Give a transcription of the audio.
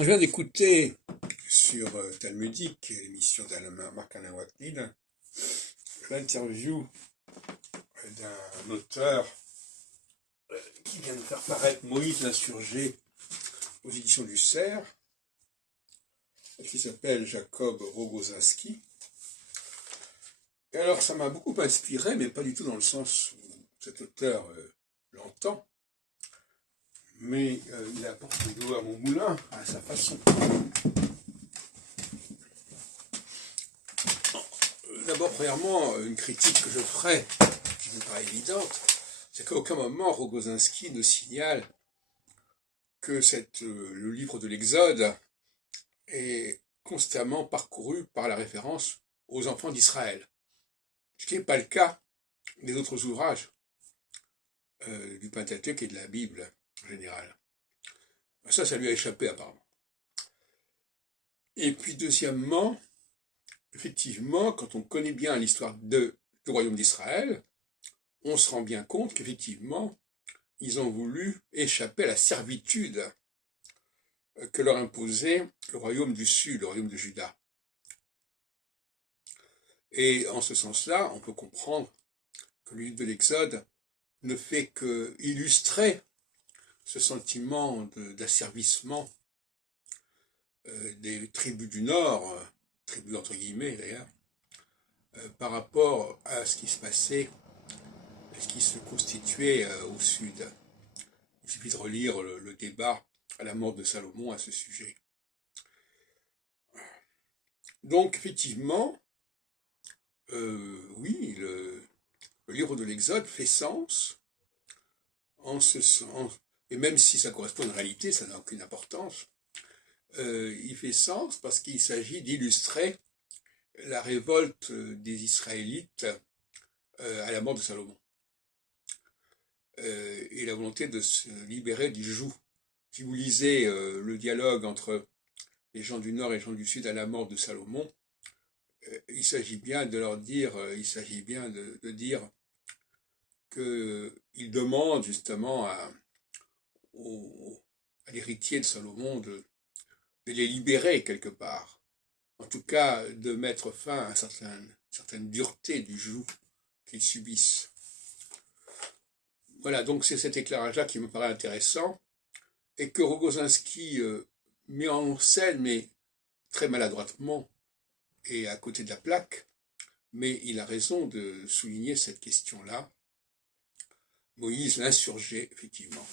Je viens d'écouter sur Talmudique, l'émission d'Marc-Alain Watnil, l'interview d'un auteur qui vient de faire paraître Moïse l'insurgé aux éditions du Cerf, qui s'appelle Jacob Rogozinski. Et alors ça m'a beaucoup inspiré, mais pas du tout dans le sens où cet auteur l'entend, mais il apporte de l'eau à mon moulin à sa façon. D'abord, premièrement, une critique que je ferai, qui me paraît évidente, c'est qu'à aucun moment Rogozinski ne signale que le livre de l'Exode est constamment parcouru par la référence aux enfants d'Israël, ce qui n'est pas le cas des autres ouvrages du Pentateuque et de la Bible en général. Ça lui a échappé apparemment. Et puis deuxièmement, effectivement, quand on connaît bien l'histoire du royaume d'Israël, on se rend bien compte qu'effectivement, ils ont voulu échapper à la servitude que leur imposait le royaume du Sud, le royaume de Juda. Et en ce sens-là, on peut comprendre que le livre de l'Exode ne fait que illustrer ce sentiment d'asservissement des tribus du Nord, tribus entre guillemets d'ailleurs, par rapport à ce qui se passait, ce qui se constituait au Sud. Il suffit de relire le débat à la mort de Salomon à ce sujet. Donc effectivement, oui, le livre de l'Exode fait sens, en ce sens, et même si ça correspond à une réalité, ça n'a aucune importance, il fait sens parce qu'il s'agit d'illustrer la révolte des Israélites à la mort de Salomon, et la volonté de se libérer du joug. Si vous lisez le dialogue entre les gens du Nord et les gens du Sud à la mort de Salomon, il s'agit bien de leur dire, il s'agit bien de dire qu'ils demandent justement à l'héritier de Salomon de les libérer quelque part. En tout cas, de mettre fin à une certaine dureté du joug qu'ils subissent. Voilà, donc c'est cet éclairage-là qui me paraît intéressant, et que Rogozinski met en scène, mais très maladroitement, et à côté de la plaque, mais il a raison de souligner cette question-là. Moïse l'insurgé, effectivement.